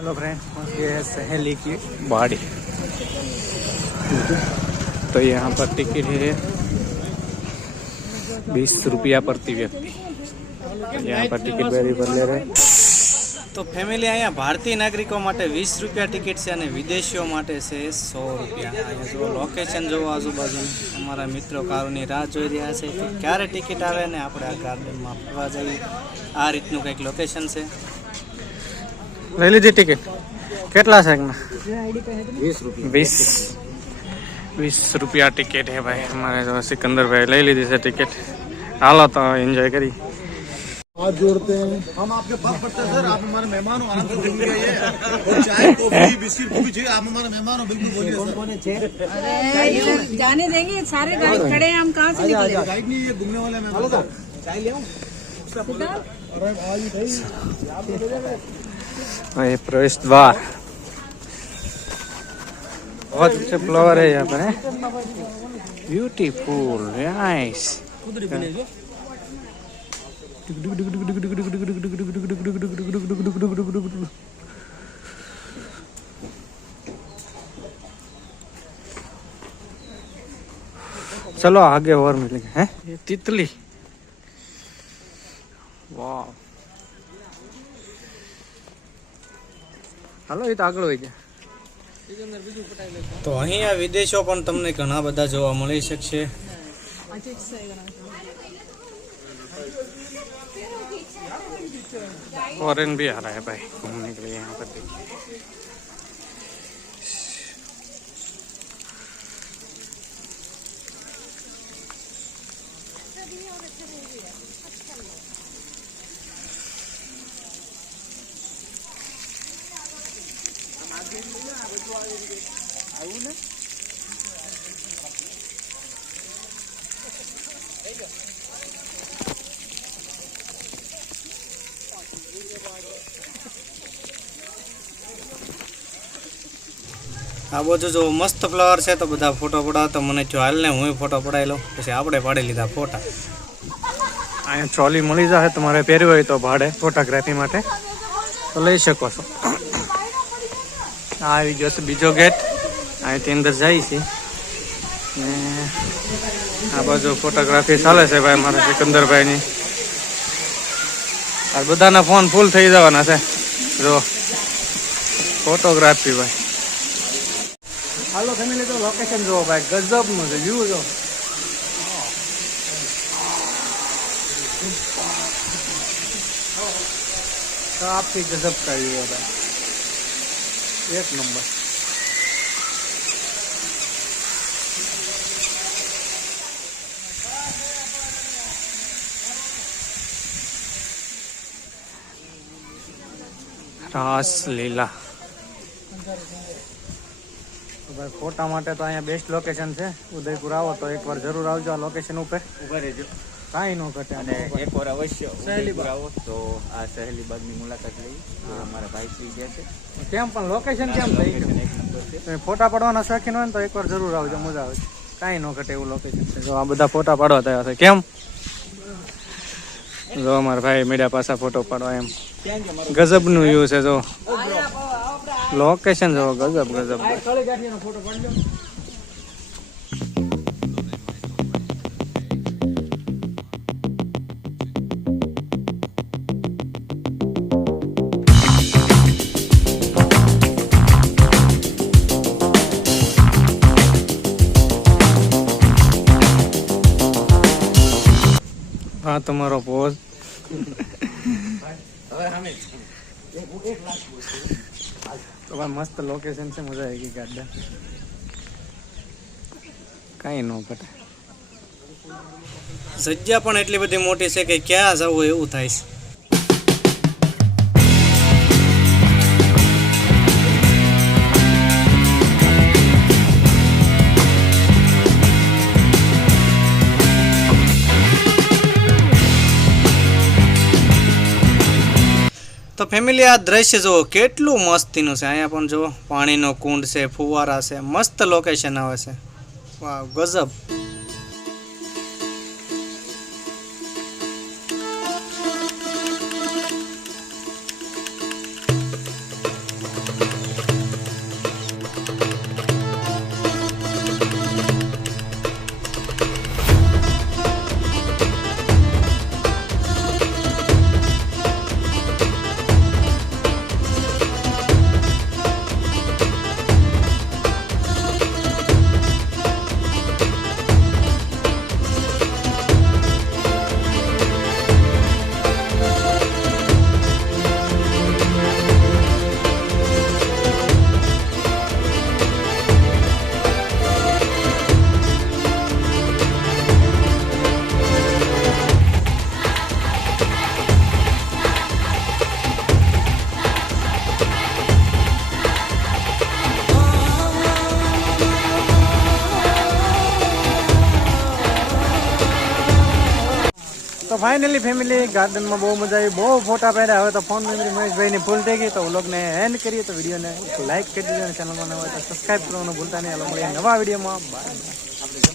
Hello friends, ये है सहेली की बाड़ी। तो यहाँ पर टिकट है 20 रुपया प्रति व्यक्ति। यहाँ पर टिकट बेरी पर ले रहे। तो फैमिली अँ भारतीय नागरिकों माटे 20 रुपया टिकट से और विदेशियों माटे से 100 रुपया। अँ जो लोकेशन जो आजूबाजू अमरा मित्रों कारोनी राह जोई रह्या छे कि क्यारे टिकट आवे ने आपणे आ गार्डन में फरवा जाइए। आ रीतनु कंईक लोकेशन से लई लीधी टिकट। કેટલા છે? 20 रुपया टिकट है भाई। हमारे जो सिकंदर भाई ले ली थी टिकट। हालो तो एंजॉय करी। हाथ जोड़ते हैं हम, आपके पास पड़ते हैं सर। आप हमारे मेहमान हो, आराम से बोलिए। और चाय कॉफी बिस्किट को भी चाहिए, आप हमारे मेहमान हो, बिल्कुल बोलिए। अरे जाने देंगे, सारे गाइड खड़े हैं, हम कहाँ से निकले? गाइड नहीं, ये घूमने वाले मेहमान। चाय ले आऊं? ये प्रवेश द्वार बहुत अच्छे फ्लावर है यहाँ पर। Beautiful, nice. चलो आगे और मिलेंगे। हैं ये तितली, वाह। હાલો એ તો આગળ હોય જાય। તો અહીંયા વિદેશો પણ તમને ઘણા બધા જોવા મળી શકશે। फॉरेन भी आ रहा है भाई घूमने के लिए यहाँ पर। देखिए आ बाजू जो मस्त फ्लावर है तो बधा फोटो पड़ा। तो मैंने जो हाल ने हूँ फोटो पढ़ाई लो, પછી આપણે પાડી લીધા ફોટા। અહીંયા ટ્રોલી મળી જાય તમારે પહેરવી હોય તો ભાડે ફોટોગ્રાફી માટે તો લઈ શકો છો। આ આવી ગયો છે બીજો ગેટ, અહીંથી અંદર જાય છે ને આ બાજુ ફોટોગ્રાફી ચાલે છે ભાઈ મારા સિકંદરભાઈની। આ બધાના ફોન ફૂલ થઈ જવાના છે જો ફોટોગ્રાફી ભાઈ। હાલો ફેમિલી, તો લોકેશન જો ભાઈ ગજબનું છે, વ્યૂ જો काफी गजब का व्यू है भाई, एक नंबर। रासलीला तो भाई फोटा माटे तो अँ बेस्ट लोकेशन है। उदयपुर आओ तो एक बार जरूर आवजो। आ लोकेशन ऊपर उभा रहेजो, काई न घटे। અને એક વાર અવશ્ય સહેલીબાગ આવો તો આ સહેલીબાગની મુલાકાત લઈ। અમારા ભાઈ શ્રી ગયા છે કેમ પણ લોકેશન કેમ થઈ ગયું એક નંબર છે। તમે ફોટા પાડવાના શોખીન હોય ને તો એકવાર જરૂર આવજો, મજા આવે। કાઈ ન ઘટે એવું લોકેશન છે। જો આ બધા ફોટા પાડવા તૈયાર છે કેમ। જો અમારા ભાઈ મીડિયા પાછા ફોટો પાડવા એમ ગજબનું વ્યૂ છે। જો લોકેશન જો ગજબ ગજબ। हाँ तुम्हारो पोज तो भाई मस्त लोकेशन से मजा आएगी। गार्डन कहीं न घटे, जग्या पण એટલી બધી મોટી છે કે ક્યાં જવું એવું થાય છે। तो फैमिली आ दृश्य जो केटलू मस्तीनु छे। अहींया पण जो पाणीनो कुंड छे, फुवारा छे, मस्त लोकेशन आवे छे। वाह गजब। ફાઇનલી ફેમિલી ગાર્ડનમાં બહુ મજા આવી, બહુ ફોટા પાડ્યા. હવે તો ફોન મેમરી મહેશભાઈની ફૂલ થઈ ગઈ. તો વ્લોગને એન્ડ કરીએ. તો વિડીયોને લાઈક કરી દીધો અને ચેનલમાં નવા હોય તો સબસ્ક્રાઈબ કરવાનું ભૂલતા નહીં. હાલો મળીએ નવા વિડીયોમાં. બાય.